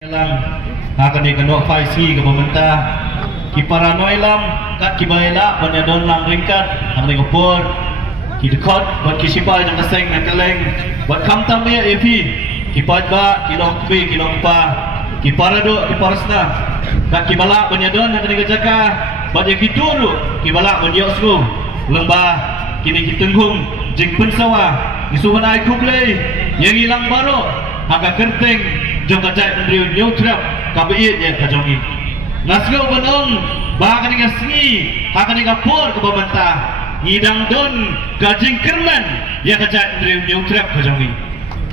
Lang akan dikenok faisi ke pemerintah kiparanoy lam kat kibaila banyadon lang ringkat ang ngopor kidekot buat kisipal yang keseng nak keleng buat kamtam ya epi kipat ba kilong kbi kilong pa kiparado kiparasna kat kibala banyadon akan digajaka buat yang kituru kibala bandiosku lembah kini kitunghung jing pensawa isuman ai kublei yang hilang baru agak kerteng jong kajai pendriu nyutrap kabiit ya kajongi nasgau benong bahkan dengan sengi akan dengan por ke pemerintah ngidang don gajing kerman ya kajai pendriu nyutrap kajongi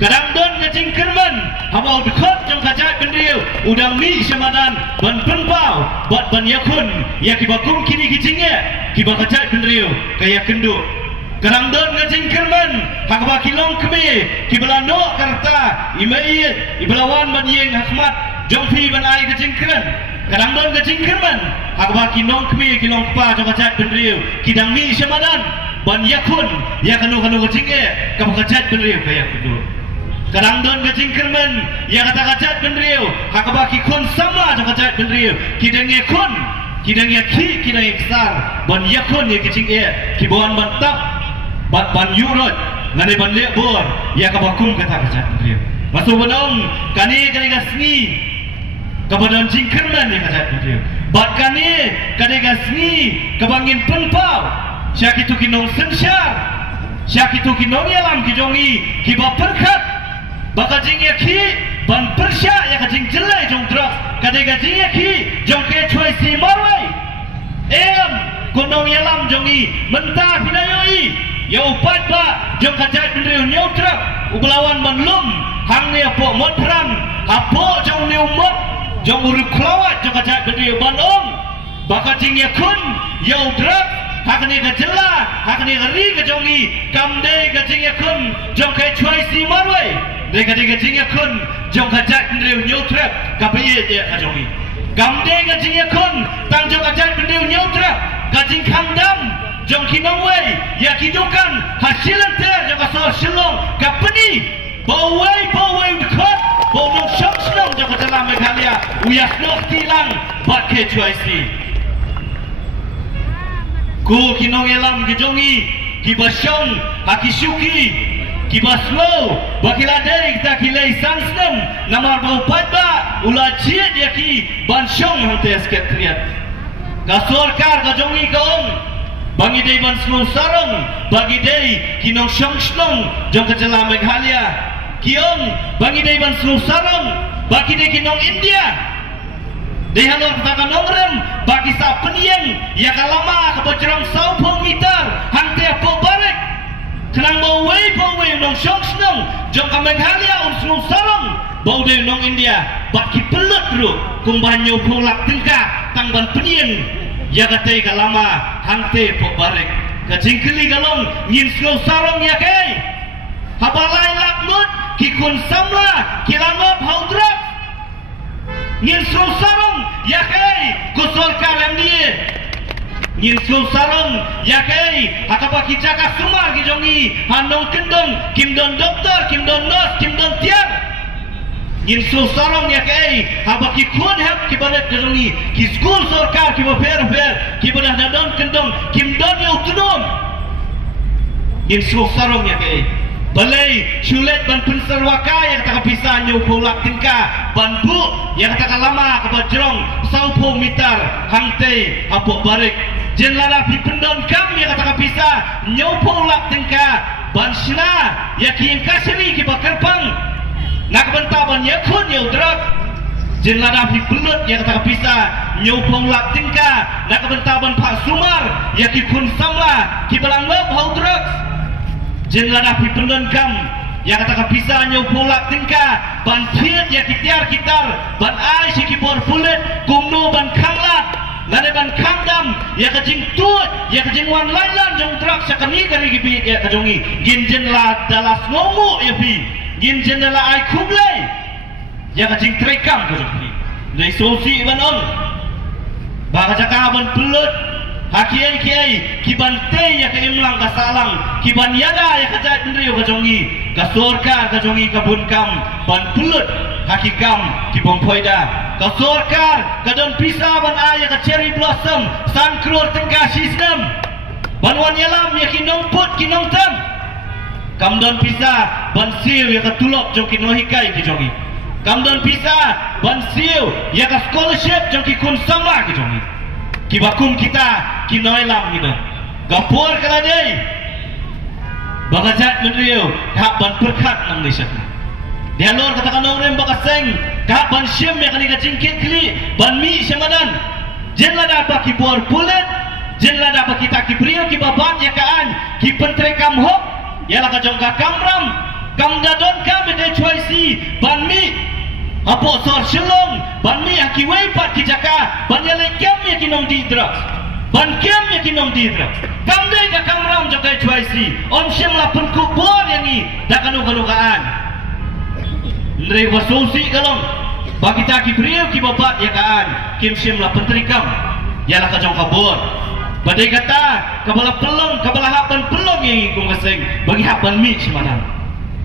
kadang don gajing kerman hamau dekot jong kajai pendriu udang mi semadan ban penpau buat ban yakun ya kibakum kini gijingnya kibak kajai pendriu kaya kenduk kadang don ngajing kerman hakba kilong kebe kibalano karta imayit iblawan banyeng hakmat jongfi ban ai ngajing keran kadang don ngajing kerman hakba kilong kebe kilong pa jong kajat pendriu kidang mi semadan ban yakun ya kanu ngajing kabak kajat pendriu kaya kudu kadang don ngajing kerman ya kata kajat pendriu hakba kikun sama jong kajat pendriu kidang yakun kidang yaki kidang iksar ban yakun ya kicing kibawan bantap ban yurut ngane ban lebur ya kabakum kata kata dia masuk benong kani gasni kabadon jingkerman ya kata dia bat kani gasni kabangin penpau syak itu kinong sensyar syak itu kinong yalam kijongi kiba perkat baka jing yaki ban persya ya kajing jelai jong drok jing yaki jong ke choi si marwai kunong yalam jongi mentah pinayoi ya upat ba jong kajai pendriu nyautrap ublawan banlum hang ni apo mod perang apo jong ni umot jong urip kelawat jong kajai pendriu banong baka jing yakun yautrap hakni kajela hakni ri kajongi kamde kajing yakun jong kai choi si marwai de kajing yakun jong kajai pendriu nyautrap kapiye ya kajongi kamde kajing yakun tang jong kajai pendriu nyautrap kajing kangdam jong kinong wei ya kidukan hasilan ter jong kasor silong kapeni bawai dekot bau nong syok silong jong kadalam Meghalaya uyas nok tilang bat ke cuaisi ku kinong elam kijongi kibasyong hakisuki kibaslo bakiladei kita kilai sansnem namar bau padba ula jiet yaki bansyong hante esket kriat kasorkar kajongi kaong bagi day ban semua sarung bagi day kinong syong syong jong kejala Meghalaya kiong bagi day ban semua sarung bagi day kinong India day halor katakan nongrem bagi sa peniang ya kalama kebocorong 10 meter hangte apo barek kenang bawai nong syong syong jong ka Meghalaya semua sarung bau day nong India bagi pelut dulu kung banyo pulak tengkah tang ban peniang ya katai kalama hangte pok barek kajingkeli galong ngin slow sarong ya kai habalai lakmut kikun samla kilangop haudrak ngin slow sarong ya kai kusol kalam dia ngin slow sarong ya kai hakapa kijaka sumar kijongi hanong kendong kimdon doktor kimdon nos kimdon tiar ngin slow sarong ya kai habaki kun hab kibalat kijongi ki school sarkar ki fer ki badah nadon kendong kimdon ya utunom ngin slow sarong ya kai balai sulet ban pensarwaka yang tak pisah nyu pulak tingka ban bu yang tak lama ke bajrong 10 meter hangte apok barik jenlara pi pendon kam yang tak pisah nyu pulak tingka ban sina ya ki kasri ki bakerpang nak bentaban yakun ya udrak jenlada fi belut yang tak bisa nyopong lak tingka nak bentaban pak sumar ya ki kun samla ki balangop haudrak jenlada fi pendon kam yang tak bisa nyopong lak tingka ban thiet ya ki tiar kitar ban ai si ki bor bulet kumno ban khanglat lade ban kangdam ya kajing tut ya kajing wan lailan jong trak sakani kari ki bi ya kajongi gin jenla dalas ngomu ya fi gin jendela ai kublai ya kajing trekam kajongi dei sosi banon baka jakaban pelut hakiai kibante ya ke imlang kasalang kiban yaga ya kajat ndriyo kajongi kasorka kajongi kabun kam ban pelut hakikam ki bompoida ka sorkar ka don pisa ban aya ka cherry blossom san kror tengka sistem banwan yalam ya ki nomput ki nomtam kam don pisa ban siu ya ka tulok jong ki nohikai ki jongi kam don pisa ban siu ya ka scholarship jong ki kun sama ki jongi ki bakum kita ki noilam gitu gapur kala dei bagajat menriu hak ban perkat nang lisak dia lor katakan orang baka seng kah ban syem ya kani ka cingkit kli ban mi syamadan jen la dapat ki bor pulet jen la dapat kita ki priyo ki babat ya kaan ki pentre kam hok ya la ka jong ka kamram kam dadon kam de choisi ban mi apo sor shelong ban mi ki wei pat ki jaka ban ya le kem ya ki nom di drugs ban kem ya ki nom di drugs kam de ka kamram jaka choisi om syem la pen ku bor yang ni da kanu kanukaan Ndre wasosi kalong bagi kita ki priyo ki babat ya kaan kim syem la pentrikam ya la ka jong kabur badai kata kabala pelong kabala hapan pelong yang ikung kaseng bagi hapan mi simanan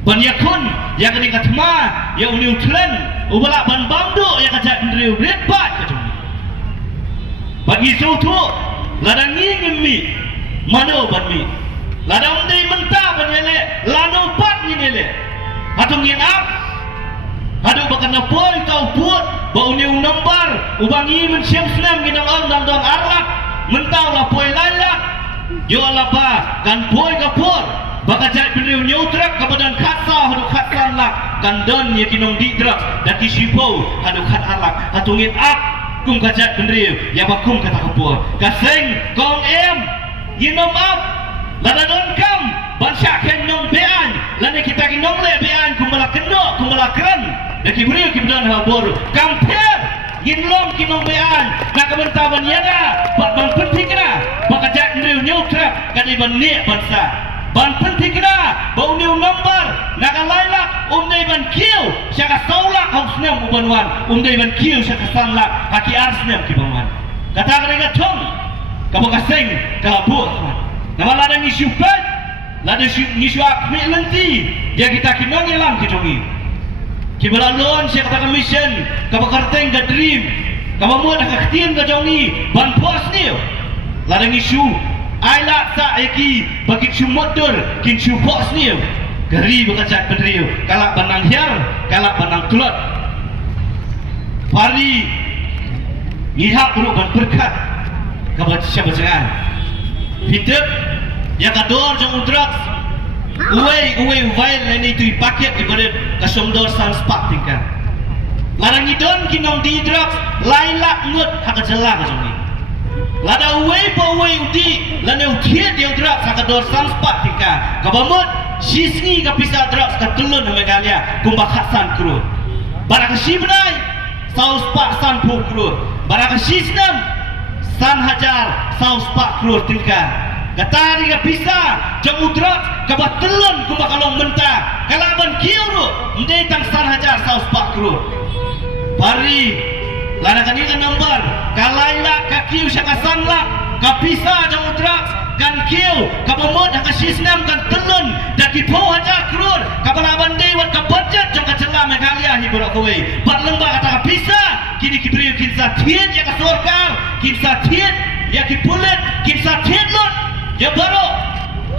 ban yakun ya kani katma ya uni utlen ubala ban bangdo ya kajak ndre red bat ka jong bagi sutu ladang ngingin mi mano ban mi ladang ndai mentah ban ele lano bat ni ele hatung yin ap Aduh bahkan napoi kau buat bau niung nombar ubangi mensiam senam ginang ang dan arlak mentau lah poi lailak yo lapa kan poi kapur bahkan cari beliau nyutrak kebadan kasa hadu katlan lak kan don ya kinong didrak dan kisipau hadu kat arlak hatungin ap kum kajat beliau ya bakum kata kapur kaseng kong em yinom ap lada don kam bansak ken nong bean lada kita kinong le bean kumala keno kumala keren Daki beliau kibudan habor kamper ginlom kinong bean nak kebertaban yada ban penting kena bakajak beliau nyutrak kadi ban ne bansa ban penting kena bau niu nombar nak lailak dei ban kiu syaka saulak hausnem ubanwan dei ban kiu syaka sanlak haki arsnem kibanwan kata mereka tong kabakaseng kabu nama lada ngisu pet lada ngisu akmi lenti dia kita kinong elam kitongi Kibala lon siya kata mission kabakarteng ka dream kabamuan nakaktiyan ka jongi ban puas niyo ladang isu ayla sa eki bakit sumotor kin supos niyo gari bakajak pedriyo kalak banang hiar kalak banang tulot pari ngihak bro ban berkat kabat siya bacangan hidup ya kador jong drugs uwe vail ini tu paket ibarat kasomdor sans pak tingkat larang idon kinong di drugs lailak ngut hak jela ka jongi lada uwe po uwe udi lane utiet dia drugs hak dor sans pak tingkat kabamut sisni ka pisa drugs ka tulun megalia kumba khasan kru barak sibnai saus pak san pu kru barak sisnam san hajar saus pak kru tingkat Katari ka pisa jamudrat kabat telon kumba kalong mentah kalaban kiuru ndai tang san hajar saus pak kru pari lana kanina nomor kalaila ka kiu syaka sanla ka pisa jamudrat kan kiu kabamod ka sisnam kan telon daki po hajar krur kabalaban dewan ka budget jang ka cela megalia hibro kowe bat lemba kata ka pisa kini kibriu kinsa tiet ya ka sorkar kinsa tiet ya ki pulet kinsa tiet lot ya baru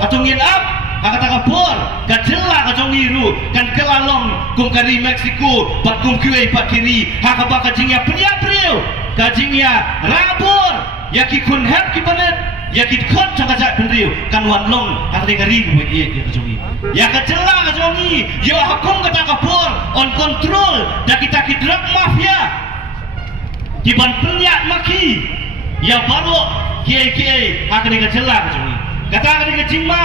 atungin ap kata kapur kacela kajongiru kan kelalong kum kari Meksiko pat kum kue pat kiri hakaba kajingnya pria priu kajingnya rabur ya ki kun hep ki banet ya ki kon cakajak pendriu kan wanlong kari kari buat ia kajongi ya kacela kajongi yo hakum kata kapur on control dah kita ki drug mafia di ban penyak maki ya baru kiai akan dikecelah kejungi kata akan dikecima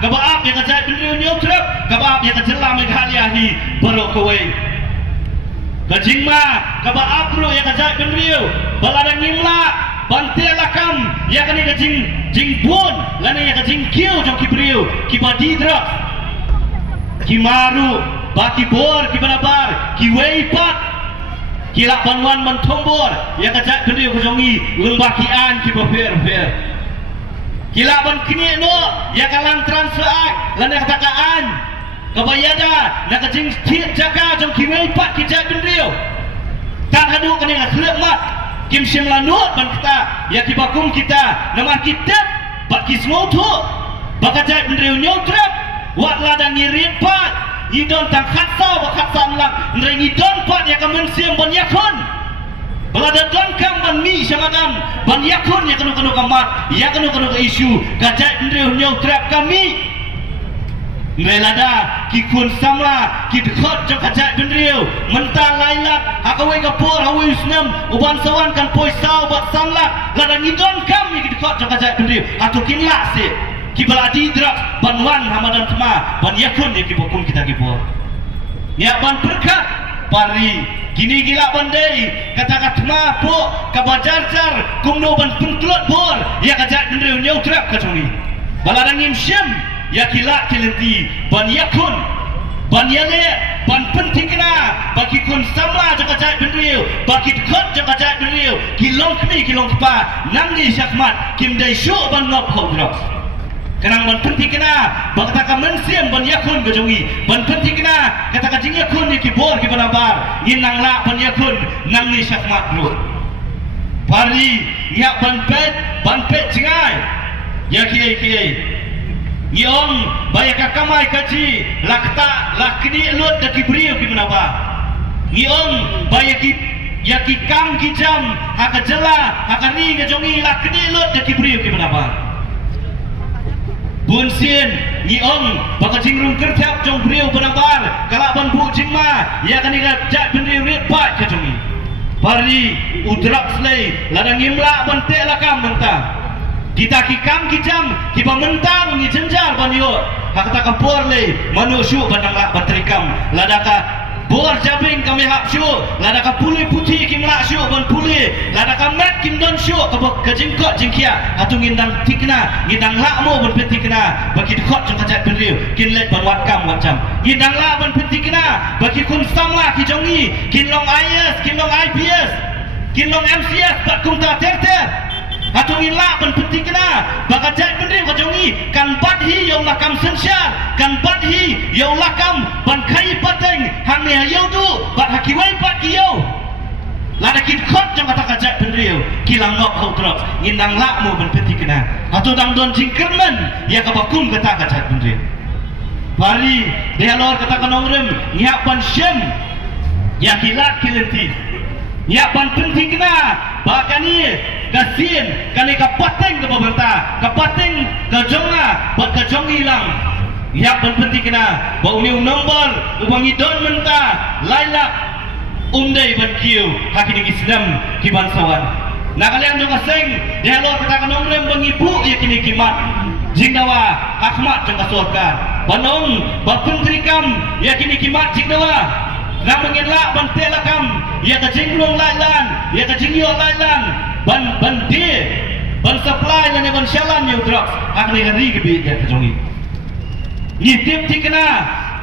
kabaap yang kejai beliau nyutrap kabaap yang kecelah meghaliahi baru kowe kejingma kabaap bro yang kejai beliau baladang ngimla bantai lakam yang akan dikecing jingbun lana yang kecing kiu jong kibriu kibadi drop kimaru baki bor kibanabar kiweipat Kila panwan mentombor yang kajak gede kujongi lembakian kiba fair kila ban kini no yang kalang transfer lan katakaan kabayada nak jing tiat jaga jong kiwei pat kijat bendriu tak hadu kena ngelak mat kim sim lanut ban kita ya kibakum kita nama kita bak kismo tu bakajat bendriu nyautrap wat ladang ngirit pat idon tang khatsa wa khatsan lang nreng idon pat ya kamen sim ban yakun balada don kam ban mi samadam ban yakun ya kanu kamat ya kanu isu kajat bendriu nyautrap kami Melada kikun samla kidkhot jong kajat bendriu mentang lailak hakawai kapur hawi usnam uban sawan kan poisau bat samla ladang idon kam kidkhot jong kajat bendriu atau kinla se kibaladi drak banwan hamadan kema ban yakun ya kibokum kita kibor ya ban berkat pari gini gila bandai kata katma po kabajar-jar kumno ban penklot bor ya kajat bendriu nyautrap kacongi baladang imsyam ya kilak kilenti ban yakun ban yale ban penting kena bagi kun samla jaka jat bendriu bagi khot jaka jat bendriu kilong kemi kilong kepa nangni syakmat kim dai syu ban ngop khodrok kenang ban penting kena bakta ka mensiam ban yakun gajongi ban penting kena kata ka jing yakun ni kibor ki banabar nginang la ban yakun nangni syakmat lu pari ya ban pet jingai ya kiai Yong bayaka kamai kaji lakta lakni lut daki beriu ki menapa Yong bayaki yaki kam ki jam haka jela haka ri ngajongi lakni lut daki beriu ki menapa Bun sin Yong baka jingrung kertap jong beriu benabar kalak ban bu jingma ya kan ingat jak bendriu rit pat kajongi pari udrak slay ladang imla ban te lakam mentah kita kikam kijam kiba mentang ni jenjar banyo hakata kapor le manusyu banang batrikam ladaka bor jabing kami hapsyu ladaka puli putih kimla syu ban puli ladaka mat kim don syu kabok kajingkot jingkia atu ngindang tikna ngindang lakmo ban petikna bagi khot jong kajat bendriu kinlet ban watkam macam ngindang la ban petikna bagi kun samla kijongi kinlong IS kinlong IPS kinlong MCS tak kumta terter atau ila ban penting kena bakajat bendriu kajongi kan badhi yau lakam sensyar kan badhi yau lakam ban kai pateng hang ne yau tu bat hakiwai pat kiyau lada kin khot jong kata kajat bendriu kilang ngok hautrok ngindang lakmu ban penting kena atau dang don jingkermen ya kabakum kata kajat bendriu pari dialor kata kanomrem nyak ban syem ya kilat kilenti nyak ban penting kena bakani kasin kali kapateng ke pemerintah kapateng ke jonga buat ke jong hilang ya penting kena bau ni nombor ubangi don mentah lailak umdai ban kiu hakini Islam ki bansawan nak kalian juga sing dialog kata kanomrem bangibu ya kini kimat jingdawa akmat jeng kasorka banong bapun trikam ya kini kimat jingdawa nak mengelak ban telakam ya ke jingrung lailan ya ke jingyo lailan ban dia ban supply dan ban syalan yang drugs akan ngeri ke ya kejongi ni tim tikna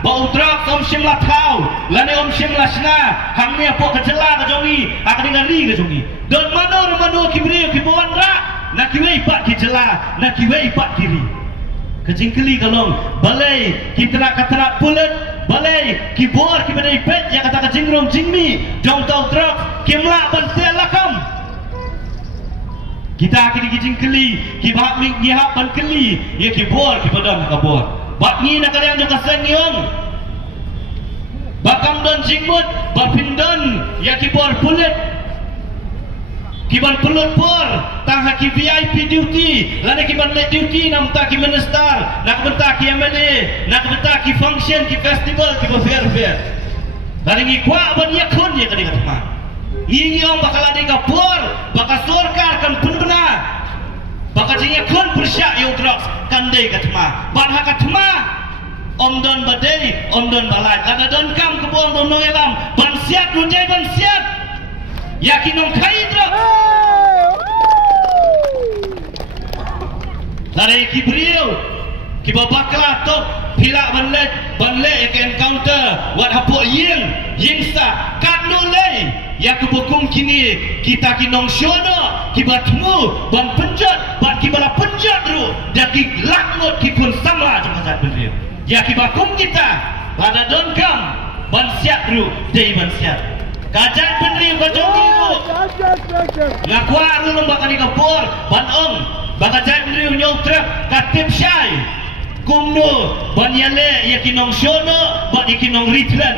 ba drugs om shimla thau lane om shimla sna hamne po kejela kejongi akan ngeri kejongi don mano kibriu kibuan ra nak kiwei pat kijela nak kiwei pat kiri kejingkeli kalong balai kita kata pulut balai kibor kibadai pet yang kata kejingrong jingmi jong tau drugs kimla ban telakam kita akan dijing keli kibak ming nyahap ban keli ya kibor kibadam kabor bak ni nak kalian juga sengyong bakam don jingmut bapindon ya kibor pulut kiban pulut por tang haki VIP duty lana kiban late duty nam ta ki minister nak bentak ki MLA nak bentak ki function ki festival ki fair dari ni kwa ban yakun ya kali kata ini orang bakal ada kapur, bakal surkar kan pun benar, bakal jingnya kun bersyak yang drugs kan day katma, ban hakatma, om don badai, om don balai, ada don kam kebuang don noelam, ban siap lunjai ban siap, yakin om kai drugs, dari kibriu, kibabaklah top, pilak banlet yang encounter, wat hapuk yingsa, kan nolai. Ya kebukum kini kita kinong syono kibatmu ban penjat ban kibala penjat ru daki lakmut kipun sama jong kasat bendriu ya kibakum kita lada don kam ban siap ru dei ban siap kajat penriu kajongi ru ngakwa ru lembaka ni kapor ban ong bakajat penriu nyautrap katip syai kumno ban yale yakinong shono ban yakinong ritlan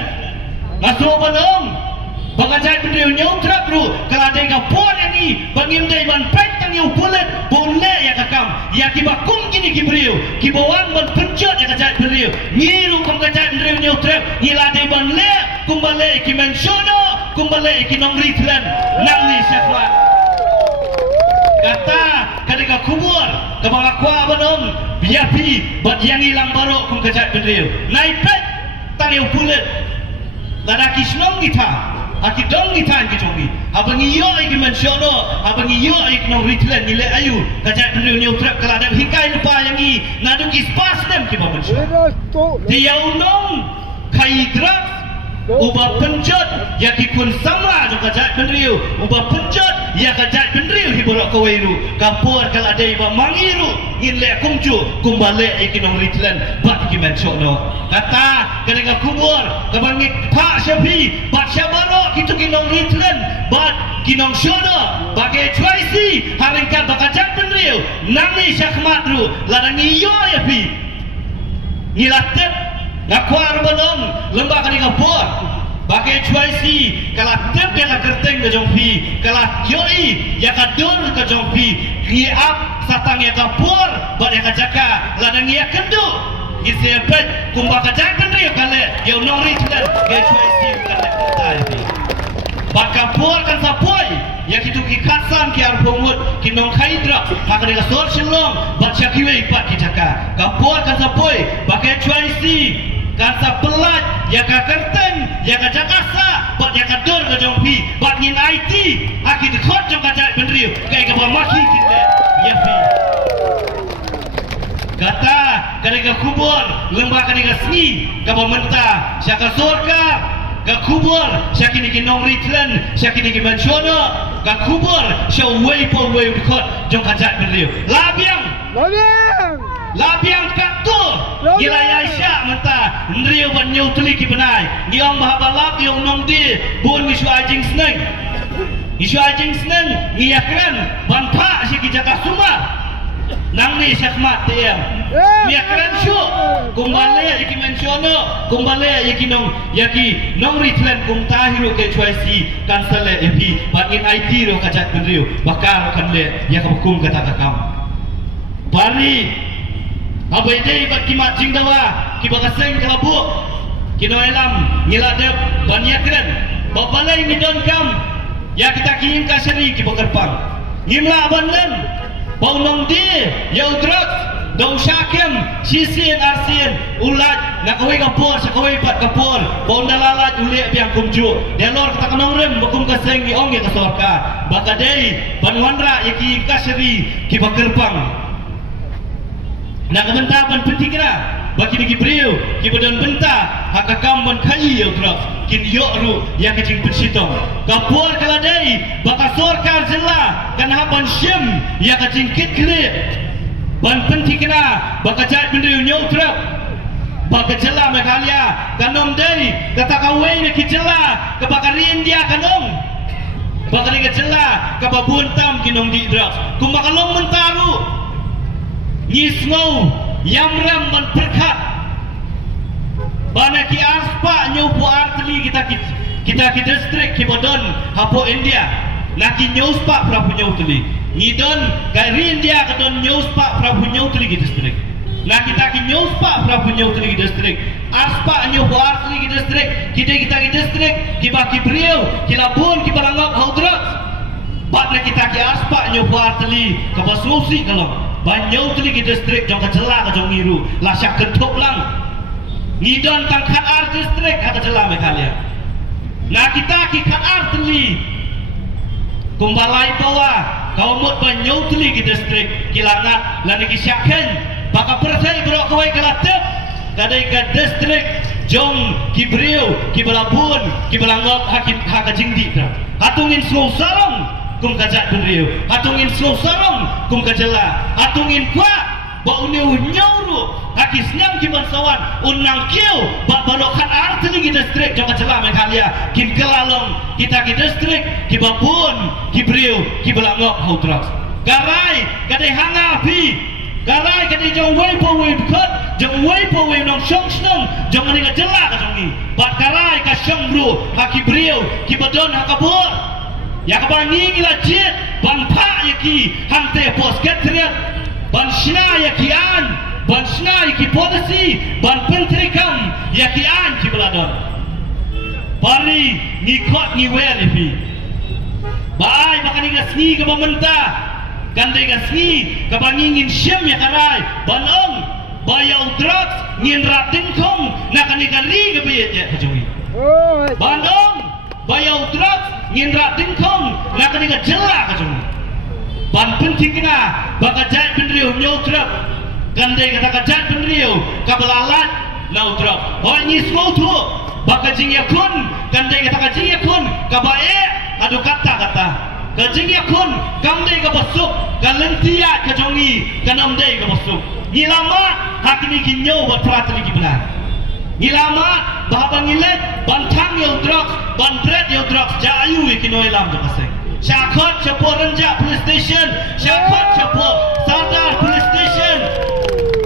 ngaso ban ong bakajat penriu nyautrap ru kaladai kapor ni bangim dei ban petang yu pulet boleh ya kakam ya kibakum kini kibriu kibawan ban pencot ya kajat penriu ngiru kum kajat penriu nyautrap ngiladai ban le kumbale kimensono kumbale kinong ritlan nangli syafat kata kadika kubur kabangakwa banong biapi bat yang hilang baru kum kajat penriu naipet tangiu pulet ladaki snong kita aki dong kita ki jongi abang iyo iki mensiono abang iyo iki no ritlen nile ayu kajat penriu nyautrap kalada hikai lupa yang i naduki spas dem ki mensiono dia unong kai drak ubah penjot ya kikun samra jo kajat penriu ubah penjot ya kajat penriu hiborok kawairu kapur kal ada iba mangiru ngile kumju kumbale ikinong ritlen bat ki mensiono kata kadang kubur kabangi pak syafi bat syabaro kitu kinong ritlen bat kinong shono bagai choisi haringkan bakajat penriu nami syakmatru ladangi yo ya pi ngilatep ngakwar balong lembah kali kapur bagai choisi kala tep yang kerteng ke jompi kala yoi ya kadur ke jompi ngiap satang ya kapur bat ya kajaka ladang ya kendu isepet kumba kajak penriu kale ya nong ritlen ke choisi kala kertai bakapur kan sapoi ya kitu ki katsan ki arpomut ki nong khaidra makadela sor shilong bat syakiwe pat ki jaka kapur kan sapoi bagai choisi kan sapelat ya ka kerten ya ka jakasa bat ya ka dor ka jompi bat ngin IT aki dekhot jong kajat penriu kai ka maki kinde ya pi kata kadang kubur lembah kadang sni ka mentah syaka sorka ka kubur syakini kinong ritlen syakini ki mensiono ka kubur syawei po wei dekhot jong kajat penriu labiang katur gila Aisyah mentah nriu ban nyau tuli ki benai ngiong mahabalap yang nong di bun isu ajing seneng ngiyakran ban pak si ki jaka suma nang ni syakmat tiam ngiyakran syuk kumbale iki mensiono kumbale iki nong yaki nong ritlen kum tahiru ke choisi kansale epi bangin IT ro kajat penriu bakar kan le ya hukum kata kakam bari abai dei bat kimat jingdawa ki bakaseng kalabu kinoelam ngiladep banyakren babalai ni don kam ya kita kirim kaseri ki bakarpang ngimla abanlen baunong di ya udrak dong syakem sisin arsin ulat nakawai kapur sakawai pat kapur baundalalat uliak biang kumju delor kata kanong rem bakum kaseng ni ong ya kasorka bakadei banwanra ya ki kaseri ki bakarpang nak mentah ban pentikra bagi digi beriu ki badan bentah hakakam ban kai ya drop kin yo ru ya kecing pensitong kapur kaladai bakasor kar jella kan haban syem ya kecing kit kle ban pentikra bakajat beriu nyau drop bakajela mekalia kanom dei kata kawai ne ki jella kebakarin dia kanong bakari ke jella kababun tam kinong di drop kumakalong mentaru Nisngau yamram man perkat bana ki aspa nyupu artli kita ki distrik ki bodon hapo India naki nyuspa prapu nyautli ngidon gari India kadon nyuspa prapu nyautli ki distrik na kita ki nyuspa prapu nyautli ki distrik aspa nyupu artli ki distrik kita ki distrik ki baki beriu ki labun ki barangok haudrak batna kita ki aspa nyupu artli ka basusi kalau banyau tuli ki distrik jong kacela ka jong iru la syak kentuk lang ngidon tang khat ar distrik ka kacela me kalia na kita ki khat ar tuli kumbalai bawa kau mut banyau tuli ki distrik kilangat la ki syakhen baka persai bro kawai kalatep kadai ka distrik jong ki beriu ki balabun ki balangop hakit hakajingdi hatungin slow sarong kum kajat beriu hatungin slow sarong kum kajela hatungin kwa ba uneu nyauru hakis nyam ki bansawan unang kiu ba barokat arteli ki distrik jong kacela Meghalaya kin kelalong kita ki distrik ki babun ki Briu ki Belangop Hautrak garai kadai hanga pi garai kadai jong wei po wei khot jong wei po wei nong shong snong jong ani kacela ka jong ni ba garai ka shong Bru ha ki Briu ki badon ha kabur ya kabangi ngila jit ban pha ya ki hangte pos ketriat ban shina ya ki an ban shina ya ki policy ban pentri kam ya ki an ki beladon pari ni khot ni wer pi bai makani ga sni ka bamenta gandai ga sni ka bangingin syam ya karai ban ong bayau drugs ngin ratin khong nakani ga ri ga bi ya kajowi ban ong bayau drugs ngin ratin khong nakani ga jela kajowi ban penting kena bakajat penriu nyautrap gandai kata kajat penriu kabalalat nautrap oh ni semua bakajing yakun gandai kata kajing yakun kabae adu kata kajing yakun gandai kabasuk galentia kajongi kanamdai kabasuk ni lama hakini kinyau buat perateli kibna ni lama bahabang ilet bantang yautrap bantret yautrap jayu ikinoi lam jakaseng Syakot Cepo Renjak Police Station, Syakot Cepo Sardar Police Station,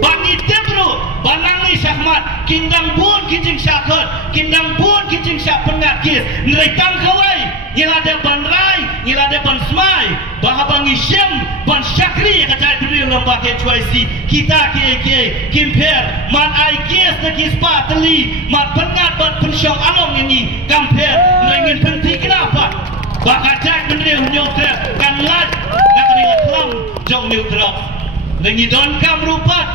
Bani Tebru, Banangi Syahmat, Kindang Bun Kijing Syakot, Kindang Bun Kijing Syak Pengat Kis, Neritang Kawai, Nyilade Ban Rai, Nyilade Ban Smai, Bahabangi Syem, Ban Syakri, Kajai Duri Lembah KHYC, Kita KK, Kimper, Man IKS Nagi Spa Teli, Mat Pengat Ban Pensyong Along ini, Kamper, Nengin Penting Kenapa? Bakajak menriu nyautrap kan lat nak kena kelam jong nyautrap lengi don kam rupat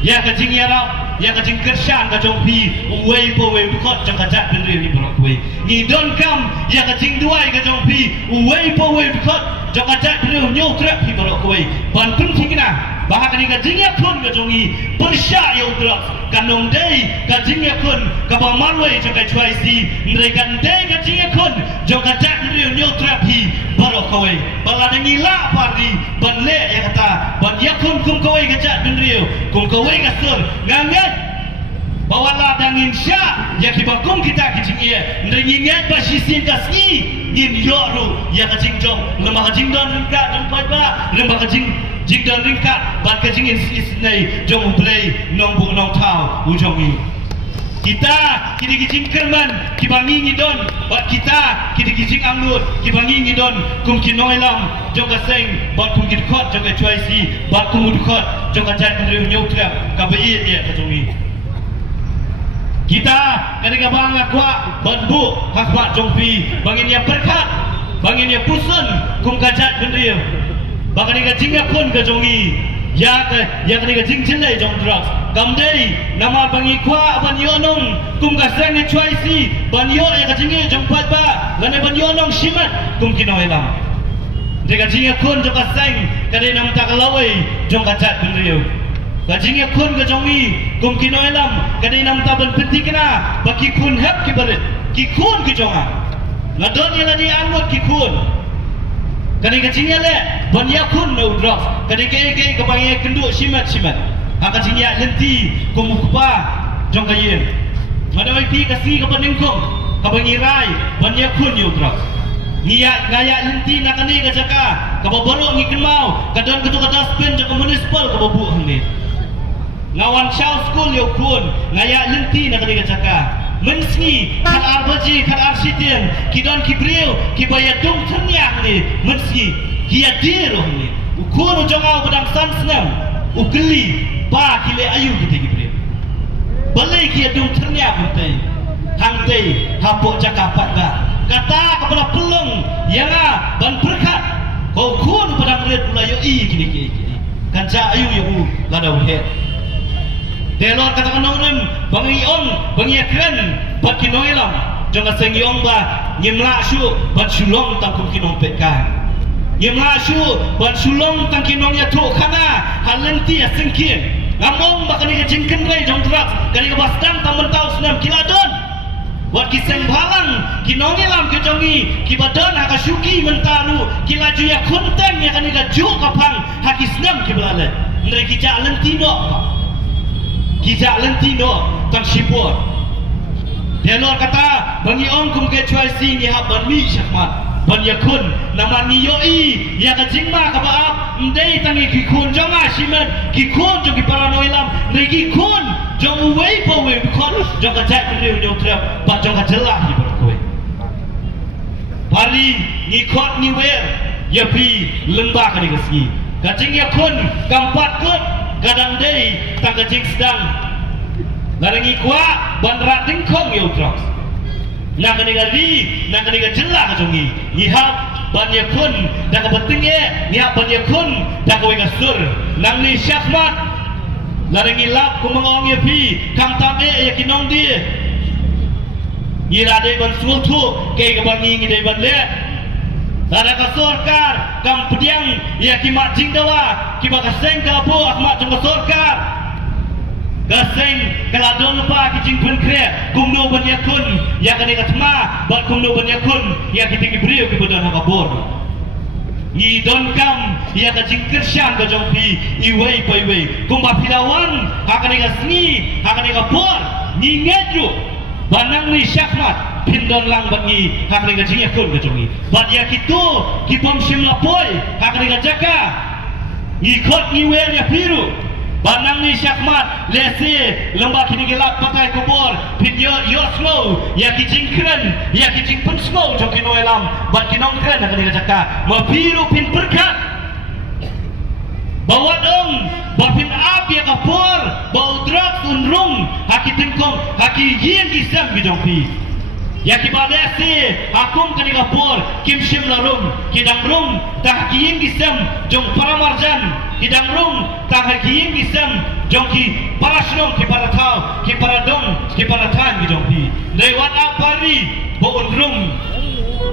ya kajing yarau ya kajing kersan ka jong pi wei po wei bukot jong kajak menriu ni borok wei ni don kam ya kajing duai ka jong pi wei po wei bukot jong kajak menriu nyautrap ni borok wei ban penting kena bahkan ni kajing yakun ka jongi persya nyautrap kanong dei kajing yakun ka bamarwei jong KHYC ndrekan dei kajing yakun jong kajak menriu nyautrap hi borok wei balada ngila pardi ban le ya kata ban yakun kum kawai kajak menriu kum kawai kasur ngangat bawa ladang insya ya kibakum kita kicing ia ndringingat basisin kasni ngin yoru ya kacing jong lemah kacing don ringkat jong pajba lemah kacing jing don ringkat ban kacing isnai jong play nong bu nong tau ujongi kita kini kicing kerman kibangi ngidon bat kita kini kicing anglut kibangi ngidon kum kinoi lam jong kaseng bat kum kidkot jong KHYC bat kum udkot jong kajat menriu nyautrap kabai ya kajongi kita ketika bangga kuat bantu hakmat jongpi bangin yang berkat bangin yang pusun kum kajat benriu bangin yang jingga pun kajongi ya ketika jing cilai jong drugs kamdei nama bangi kuat ban yonong kum kaseng KHYC ban yo ya kajingi jong patba lane ban yonong shimat kum kinoelam ketika jingga pun jong kaseng kadai nam takalawai jong kajat benriu kajing yakun ke jongi kum kinoi lam kadai nam taban penting kena bagi kun hep ki barit ki kun ki jonga ngadon ya ladi angot ki kun kadai kajing ya le ban yakun no drop kadai ke kebangi kenduk simat ha kajing ya lenti kum kupa jong kayen ngadoi pi kasi ke paningkum kebangi rai ban yakun yo drop ngaya lenti nakani ka jaka ka baboro ngiken mau kadon ketu kata spin jaka municipal ka babu hangni ngawan Shaw School yo kun ngaya lenti nak kena cakap mensi kan arbaji kan arsitien kidon kibriu kibaya tung terniak ni mensi kia diroh ni ukun ujongau pedang san senam ukeli pa kile ayu kita kibriu balai kia tung terniak hantai hapuk cakap patba kata kepada pelung yang ban berkat kau kun pedang red pula yo i kini kan ca ayu yo ladau he Delor katakan orang bangi on bangi keren bat kinoi lam jangan sengi on ba nyemla syu bat sulong tangkum kinong petkan nyemla syu bat sulong tang kinong ya tu kana halenti asengkin ngamong ba kani jingken rai jong trak kani bastang tamen tau senam kiladon wat kiseng balang kinong lam ke jongi kibadon haka syuki mentaru kilaju ya konten ya kani ga ju kapang hakisnam kiblale Ndai kijak lentino Pak. Kijak lentino tang sipur. Dia kata bagi ong kum ke choi si ni ha ban mi syakmat. Ban yakun nama ni yoi ya ka jingma ka baap ndai tangi ki khun jonga simen ki khun jong ki paranoilam ndai ki khun jong wei po wei khon jong ka jai pun jong trap ba jong ka jelah hi ber kowe pali ni khot ni wer ya pi lengba ka ni kesgi ka jing ya khun kampat kot kadang dei tang ka jing sedang larangi kwa ban rating khong yo trap nak kena ri, nak kena jelah kajongi. Ihap banyak kun, dah kepentingnya. Ihap banyak kun, dah kau ingasur. Nang ni syakmat, larangi lap kumangong ya pi, kam tabe ya kinong dia. Ira dei ban sultu, kei kebangi ngi dei ban le. Lara kasorkar, kam pediang ya kimat jingdawa, kimak kaseng kapo akmat jong kasorkar. Gaseng kaladon pa kijing pun kre kumno banyakun ya kani katma bat kumno banyakun ya kiting brio ki bodan hakabor ni don kam ya kajing kersyan ka jongpi iwei paiwei kumba pilawan hakani gasni hakani kapor ni ngedru banang ni syakmat pindon lang bat ni hakani kajing yakun ka jongi bat ya kitu kipom simla poi hakani kajaka ni khot ni wer ya piru banang ni syakmat lese lembah kini gelap pakai kubur video yo slow ya kijing keren ya kijing pun slow jok kino elam bat kinong keren akan dikacaka mabiru pin berkat bawa dong bapin ap ya kapur bau drak unrung haki tingkong haki yin kisam bijong pi ya kibadesi akum kani kapur kim sim larum kidang rum tah kiyin kisam jong paramarjan kidang rum tah kiyin kisam jong ki parasrom ki paratau ki paradong ki paratan ki jong pi lewat apari bo rum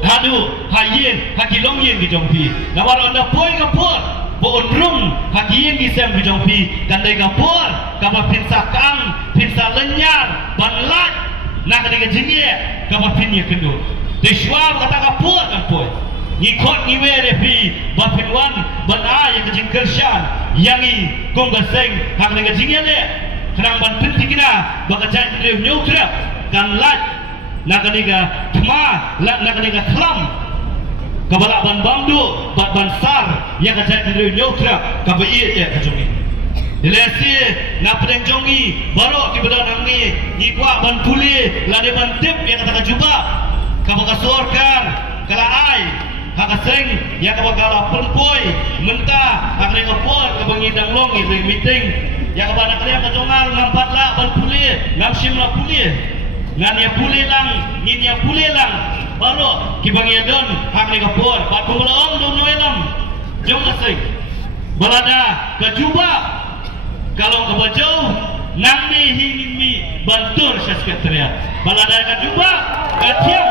hadu hayin hakilong yin ki jong pi nawar onda poi kapur bo rum hakiyin kisam ki jong pi kandai kapur kapa pinsa kang pinsa lenyar banlat nak kena jengye kabar pinya kendo deswab kata kapur kan poi ni khot ni we refi bapin wan ban a yang kejing kersyan yangi kong gaseng hak kena jengye le kenang ban pentikina baka jai rew nyutra kan lat nak kena thma nak kena thlam kabalak ban bamdu ban sar yang kejai rew nyutra kabai ya kajongi Dilesi na pedeng jongi baru ki bedan angni ni kuat ban puli lade ban tip yang kata juba ka sorkar kala ai hak seng ya ka bakala perpoi mentah hak ring opor ka bangidang long ring meeting ya ka bana kalian ka jongal ngampat la ban puli ngam sim la puli ngan ya puli lang ni ya puli lang baru ki bangidon hak ring opor pat pumulong do noelam jong seng balada ka juba kalau ke jauh nangni hingmi bantur sekretariat balada ka juba katiam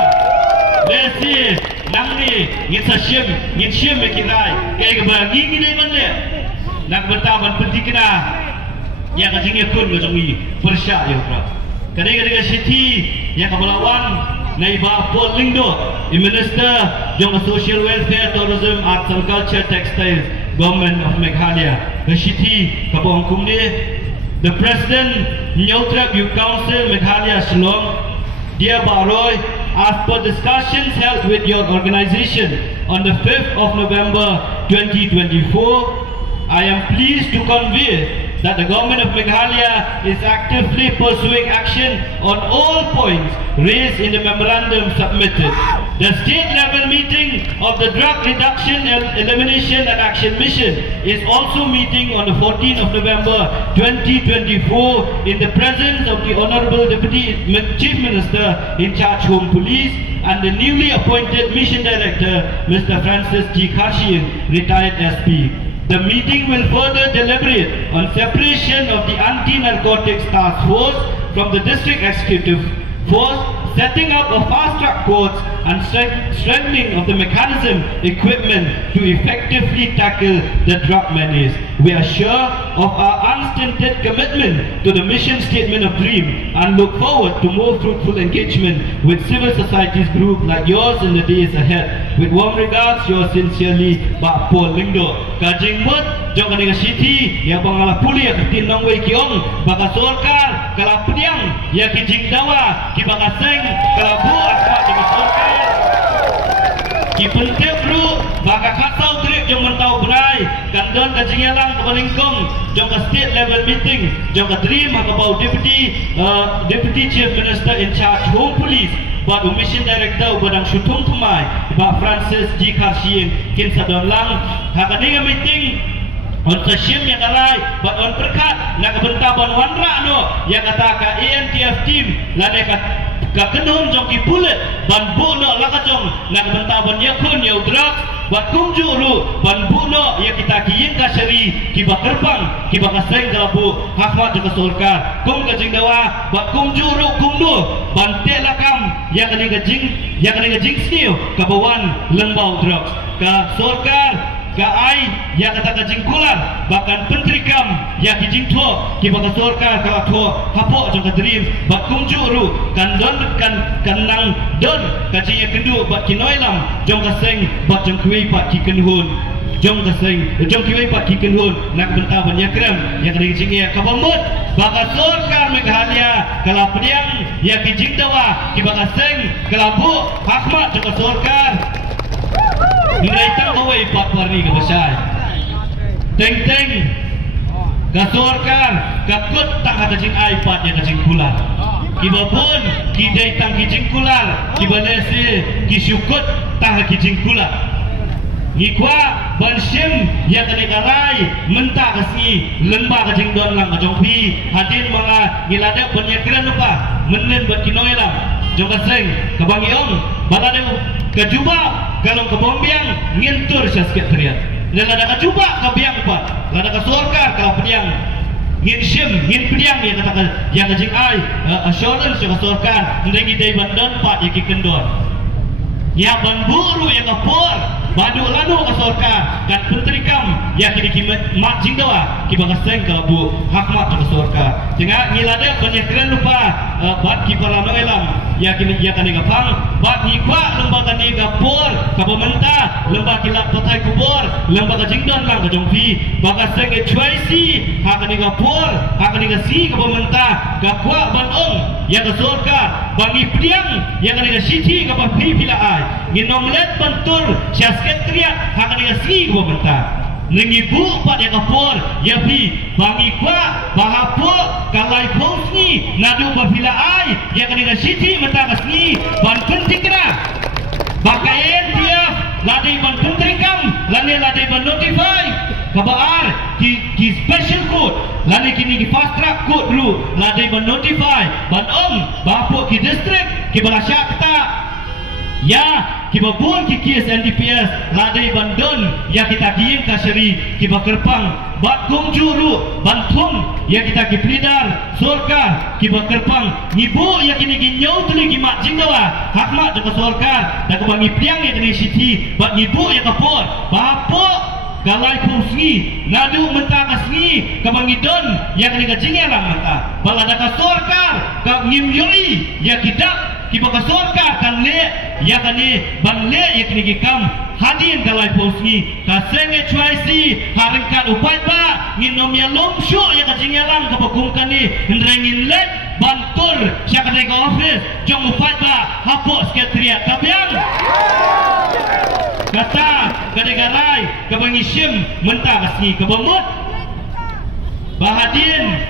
lesi nangni ngitsasyem ngitsyem mekirai kay bagi ngidai manle nak bertaban pentikna ya ka jingye kun go jongi persya yo pra kadai kadai city ya ka balawan nai ba pol lingdo minister jong social welfare tourism arts and culture textiles government of Meghalaya the city kapong kumni the president Nyautrap Youth Council Meghalaya Shillong dear Baroy as per discussions held with your organization on the 5th of November 2024 I am pleased to convey that the government of Meghalaya is actively pursuing action on all points raised in the memorandum submitted. The state-level meeting of the Drug Reduction, Elimination and Action Mission is also meeting on the 14th of November 2024 in the presence of the Honorable Deputy Chief Minister in charge Home Police and the newly appointed Mission Director, Mr. Francis G. Karshian, retired SP. The meeting will further deliberate on separation of the Anti-Narcotics Task Force from the District Executive Force, setting up of fast-track courts and strengthening of the mechanism equipment to effectively tackle the drug menace. We are sure of our unstinted commitment to the mission statement of DREAM and look forward to more fruitful engagement with civil societies group like yours in the days ahead. With warm regards, yours sincerely, Pak Paul Lingdo. Kajing mut, jong kaninga city, yang pangala puli yang ketinong wei kiong, baka sorkar, kala pediang, yang kijing dawa, kibaka seng, kala bu akwa jong sorkar. Ki pentep ru, baka kasau trip jong mentau berai, kandon kajing yalang kebalingkong, jong ka state level meeting, jong ka DREAM, haka bau deputy chief minister in charge home police, Pak Mission Director Badang Syutung Tumai, Pak Francis G. Karsien, Kin Sadon Lang, haka ninga meeting, on Tashim yang alai, Pak on perkat, nak bentaban wanra no, yang kata ka ANTF team, lade ka kenun jong ki pulet, ban bu no laka jong, nak bentaban yakun ya udrak, buat kumju ru, ban bu no ya kita kiyin ka syari, kiba kerbang, kiba kaseng kalabu, hakmat juga surga, kum kajing dawa, buat kumju ru kumdu, ban te lakam, yang kena kajing sniu, kabawan lembau drugs, ka surga. Kai yang kata kajing kular bahkan pentrikam yang kijing to kiba ka sorka ka to hapo jong ka DREAM bak kumjuru kan nang don kajing yang kendu bak kinoilam jong ka seng bak jong kui pak ki kenhun jong ka seng jong kui pak ki kenhun nak benta banyak krem yang kijing ya kabamut baka sorka meghalia kala pediang yang kijing dawa kiba ka seng kalabu hakmat jong ka sorka. Nilai away Pak Warni ke besar teng gasorkan kakut tak ada jing iPad yang kajing kular kiba pun kidai tang kijing kular kiba nesi kisyukut tak kijing kular ngikwa bansim yang kenegarai mentah kasi lembah kajing don lang kajong pi hadin mga ngilada penyekran lupa menen buat kinoilam jong kaseng kebangiong balade kejuba kalau ke bombiang ngintur syasket teriak dan ada kejuba ke biang pak ada ke surga ke pediang ngin sim ngin pediang yang kata yang kajing ai assurance yang surga ndengi dai bandan pak iki kendor ya banburu yang kapor badu lanu ke surga kan pentrikam ya kini mak jingdawa kiba kaseng ke bu hakmat ke surga tengah ngilada penyekran lupa bat kipala noelam ya kini ya kan gapang bat ngikwa lembaga ni gapor ka pemerintah lembaga kilap patai kubur lembaga jingdon lang ka jongpi baga seng HYC hak ni gapor hak ni si ka pemerintah gakwa banong ya ka surga bangi pediang ya kan city ka papi pila ai nginomlet bentur syasket teriak hak ni si ka pemerintah nengibu pak yang kapur ya pi bangi kwa bahapo kalai posni nadu bafila ai yang kena city mata kasni ban pentikra bakaien dia ladai ban pentrikam ladai ban notify kabar ki special code ladai kini ki fast track code dulu ladai ban notify ban bahapo ki district ki balasya kata ya kiba pun ki KS NDPS ladai bandon ya kita kiim kasyari kiba kerpang bat kumjuru bantung ya kita ki pelidar surga kiba kerpang ngibu ya kini ginyau tuli ki mak jingdawa hakmat dengan surga dan kebangi piang ya kini siti bat ngibu ya kapur bapo galai pusngi nadu mentah kasngi kebangi don ya kini kajingnya lah mentah balada ka surga ka ngimyoi ya kita kiba ka surga kan le ya kani ban le ya kini gikam hadin galai posngi ka senge chwaisi haringkat upai ba nginom ya lomsyo ya kajing yalang ka pagungkan ni ndrengin let bantur sya ka ka office jong upai ba hapo sekretariat kabyang kata gadegarai ka bangisim mentah kasni ka bamut bahadin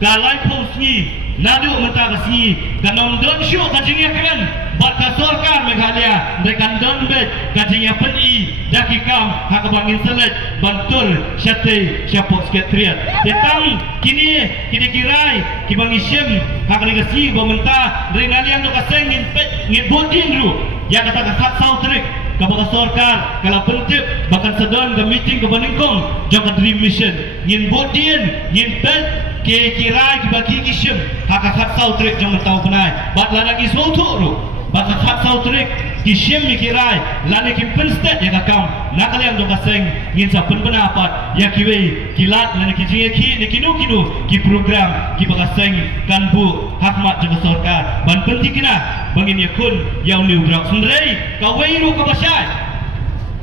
galai posngi nadu mentah kasni kanong don syo kajing yakan bat ka sorkar Meghalaya dekan don bet kajing ya peni dakikam hak bangin selet bantul syate syapok sekretariat detang kini kirai kibangisim hak negasi pemerintah ringalian to kaseng ngin bodin ru ya kata ka saut trik kabaka sorkar kala pentip bahkan sedon ke meeting ke Baningkong jong ka DREAM mission ngin bodin ngin pet ke kirai bagi kisim hakakat sautrik jong mentau penai bat lagi sotu baka khat sautrik kisim mi kirai lani kim penstet ya kakam nakal yang jong kaseng ngin sa pendapat ya kiwe kilat lani kijinge ki ni kinu ki program ki bakaseng kanbu hakmat jong sorkar ban penting kina bangin yakun yang liu drak sundrei kawairu kabasai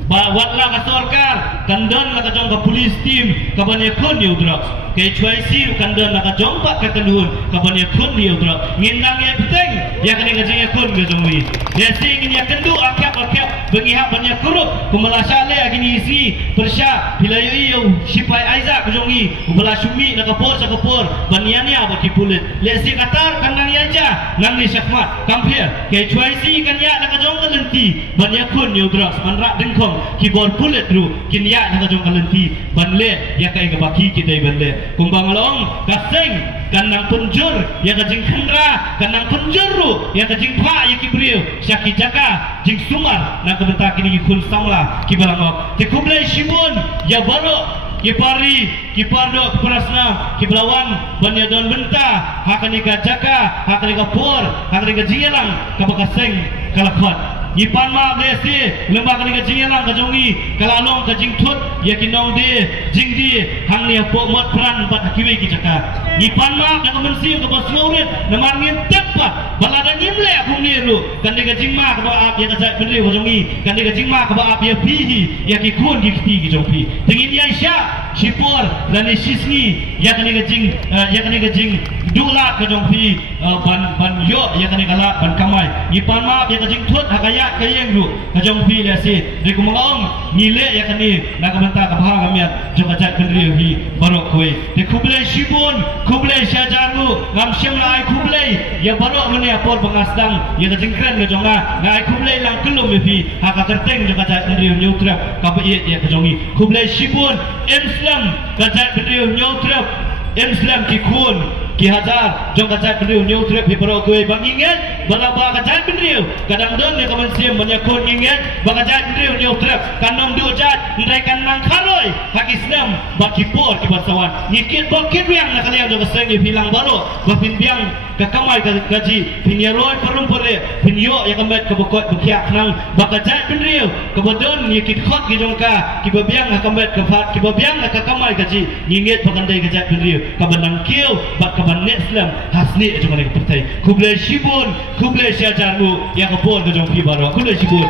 watlah ka sorkar kandon la ka jong ka police team ka banya kun yu drop ke chuaisi kandon la ka jong pa ka kanun ka banya kun yu drop ngindang ya peteng ya kene ka jing kun ga jong wi ya sing ya kendu akap bengi ha banya kurup kumala sale agini isi persya bilayu yu sipai aiza ka jong wi kumala sumi na ka por sa ka por baniani aba ki pulit le si katar kandang ya ja nang ni syakmat kampir ke chuaisi kan ya na ka jong ka lenti banya kun yu drop manra dengkong kibor pulet ru kinya na kajong kalenti banle ya kay gabaki kita banle kumbang long kaseng kanang punjur ya kajing khandra kanang punjur ru ya kajing pha ya kibriu syaki jaka jing sumar na kabenta kini kun samla kibalangok tikublai shibun ya baro kipari kipardo keprasna kiblawan banyadon benta hakanika jaka hakanika por hakanika jingelang kabakaseng kalakot Ipan ma desi lembah kali kajing yang kajongi kalalong kajing tut yakinong de jing di hang ni po mot peran bat kiwe kijaka Ipan ma yang mensi ke bos ngaurit namar ngin tepat balada nyimle aku niru kan de kajing ma ke baap ya kajak bendri kajongi kan de kajing ma ke baap ya pihi ya kikun kiti kijongpi tingin ya isya sipor dan sisni ya kan de kajing dula kajongpi ban yo ya kan de kala ban kamai Ipan ma ya kajing tut hakaya kayeng ru kajong pi lesi di kumangong nile ya kani nakabenta kabha kamiat jokajat kendri hi barok koi di kublai shibun kublai syajaru ngam syamlai kublai ya barok mene apor bangasdang ya kajengkren kajonga ngai kublai lang kelum hi haka kerteng jokajat kendri nyutrap kabiet ya kajongi kublai shibun Islam kajat kendri nyutrap Islam kikun ki hazar jong kajat kendri nyutrap hi barok koi banginget balaba kajat kendri kadang don ne kaman sim menyakun inget bakajat kendri nyutrap kanong diujat ndaikan nang kharoi hak Islam baki por ki basawan ngikit bokit yang nakaliang jong kaseng hilang baro bapin biang kakamai gaji pinyaroi perumpore pinyo ya kamet kebokot bukiak nang bakajat kendri kebodon ngikit khot ki jongka ki babiang kamet kefat ki babiang kakamai gaji ngingit bakandai kajat kendri kabanang kieu bak kaban Islam hasni jong ne pertai kublai shibun kublai syajaru yang kepon ke jong pi baro kublai shibun